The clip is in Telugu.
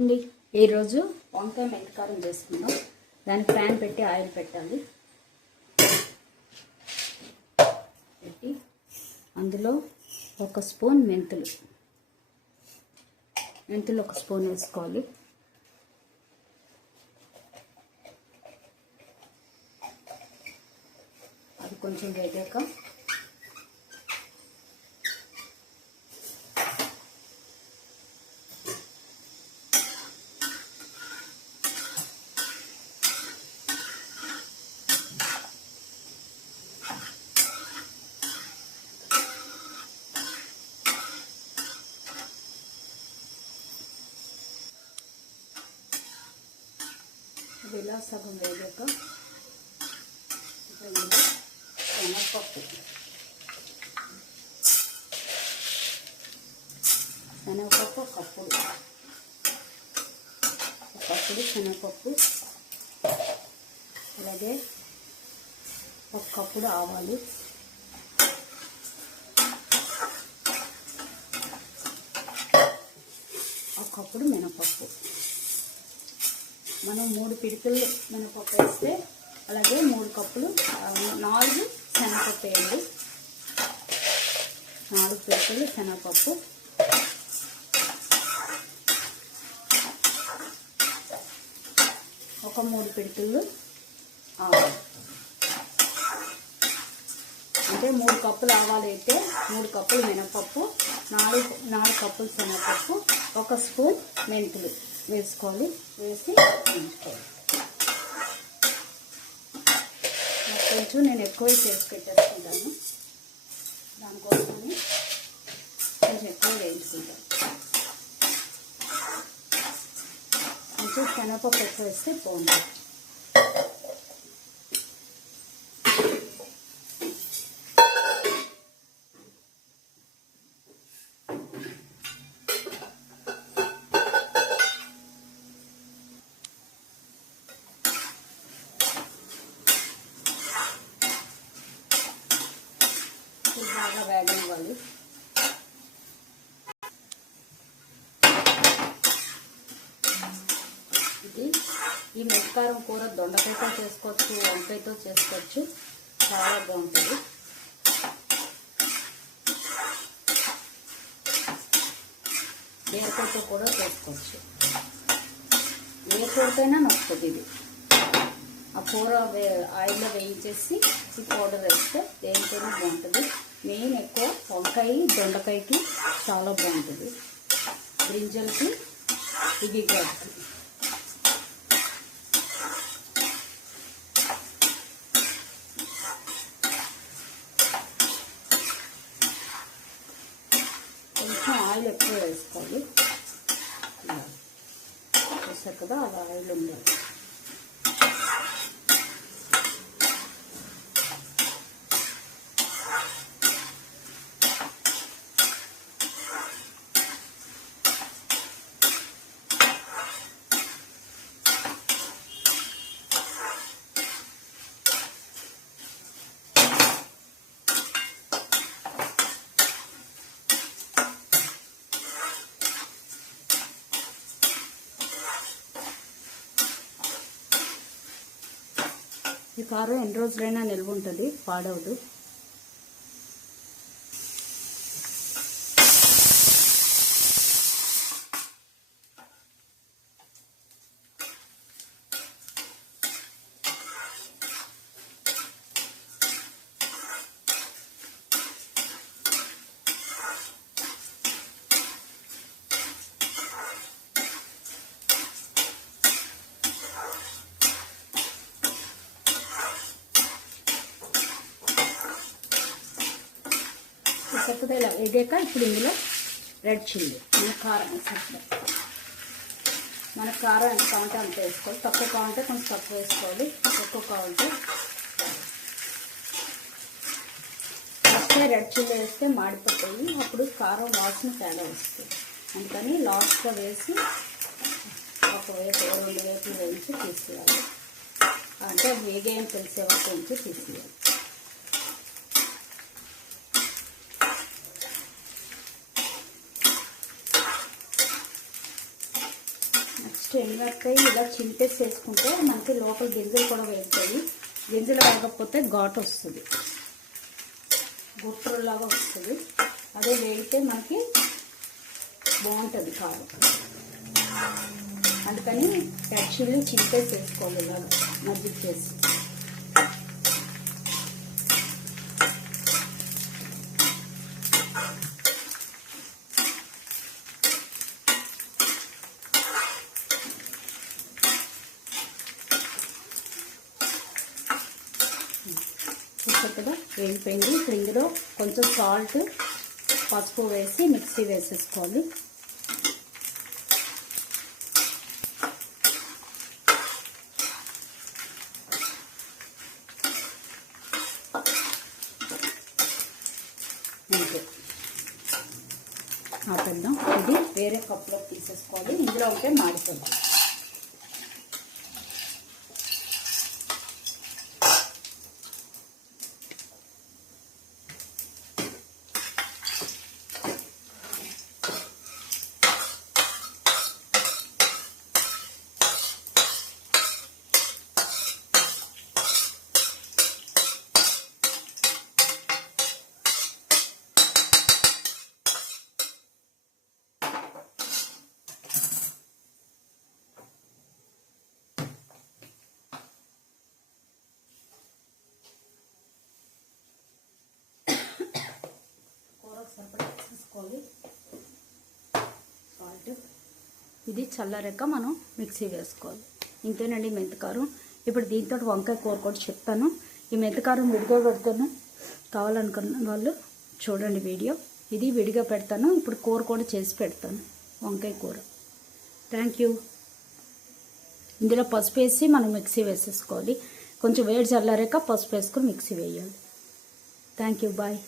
అండి. ఈరోజు వంకాయ మెంతికారం చేసుకుందాం. దానికి ప్యాన్ పెట్టి ఆయిల్ పెట్టాలి. పెట్టి అందులో ఒక స్పూన్ మెంతులు. మెంతులు ఒక స్పూన్ వేసుకోవాలి. అది కొంచెం వేగాక అది ఇలా సగం వేగాక శనగపప్పు శనగపప్పు ఒకప్పుడు ఒకప్పుడు శనగపప్పు అలాగే ఒకప్పుడు ఆవాలు. ఒకప్పుడు మినపప్పు. మనం మూడు పిడికలు మినపప్పు వేస్తే అలాగే మూడు కప్పులు నాలుగు శనగపప్పు వేయండి. నాలుగు పిడికలు శనగపప్పు. ఒక మూడు పిడికలు ఆవాలు. అంటే మూడు కప్పులు ఆవాలు అయితే మూడు కప్పులు మినపప్పు నాలుగు నాలుగు కప్పులు శనగపప్పు ఒక స్పూన్ మెంతులు. వేసుకోవాలి. వేసి వేయించుకోవాలి కొంచెం నేను ఎక్కువ చేసి పెట్టేసుకుంటాను. దానికోసమని కొంచెం ఎక్కువ వేయించుకుంటాను. కొంచెం శనగపప్పు ఎక్కువ వేస్తే బాగుంటుంది. బాగా వేగనివ్వాలి. ఇది ఈ మెత్తకారం కూర దొండకాయతో చేసుకోవచ్చు వంకాయతో చేసుకోవచ్చు. చాలా బాగుంటుంది. బీరకాయతో కూడా చేసుకోవచ్చు. ఏ కూరకైనా నొస్తుంది ఇది. ఆ కూర ఆయిల్లో వేయించేసి ఈ పౌడర్ వేస్తే దేనికైనా బాగుంటుంది. మెయిన్ ఎక్కువ వంకాయ దొండకాయకి చాలా బాగుంటుంది. బ్రింజల్కి ఇవి గడ్కి కొంచెం ఆయిల్ ఎక్కువ వేసుకోవాలి. చూసారు కదా అలా ఆయిల్ ఉండాలి. ఈ కారం ఎన్ని రోజులైనా నిల్వ ఉంటుంది పాడవదు. చక్కగా ఇలా వేగాక ఇప్పుడు ఇందులో రెడ్ చిల్లీ మన కారం మన కారం ఎంత కావాలంటే అంత వేసుకోవాలి. తక్కువ కావాలంటే కొంచెం తక్కువ వేసుకోవాలి. ఎక్కువ కావాలంటే ఫస్ట్ రెడ్ చిల్లీ వేస్తే మాడిపోతాయి అప్పుడు కారం వాసన తేడా వస్తుంది. అందుకని లాస్ట్లో వేసి ఒక వేపు రెండు వేపులు వేయించి తీసేయాలి. అంటే వేగేం తెలిసే వరకు వేయించి తీసేయాలి. నెక్స్ట్ ఇలా చింపేసి వేసుకుంటే మనకి లోపల గింజలు కూడా వేస్తాయి గింజలు వేయకపోతే ఘాటు వస్తుంది. గుట్టలాగా వస్తుంది. అదే వేయితే మనకి బాగుంటుంది కారు. అందుకని యాక్చువల్లీ చింపేసి వేసుకోవాలి ఇలాగ మజ్జిగ చేసి. చూసారు కదా వేగిపోయింది ఇప్పుడు ఇందులో కొంచెం సాల్ట్ పసుపు వేసి మిక్సీ వేసేసుకోవాలి. అంతే ఆపేద్దాం. ఇది వేరే కప్లో తీసేసుకోవాలి. ఇందులో ఉంటే మాడిపోద్ది కూరకు సరిపడా తీసుకోవాలి సాల్ట్ ఇది చల్లారాక మనం మిక్సీ వేసుకోవాలి. ఇంతేనండి మెంతకారం. ఇప్పుడు దీంతో వంకాయ కూర కూడా చెప్తాను. ఈ మెంతకారం విడిగా పెడతాను. కావాలనుకున్న వాళ్ళు చూడండి వీడియో. ఇది విడిగా పెడతాను. ఇప్పుడు కూర కూడా చేసి పెడతాను. వంకాయ కూర. థ్యాంక్ యూ ఇందులో పసుపు వేసి మనం మిక్సీ వేసేసుకోవాలి. కొంచెం వేడి చల్లారాక పసుపు వేసుకుని మిక్సీ వేయాలి. Thank you bye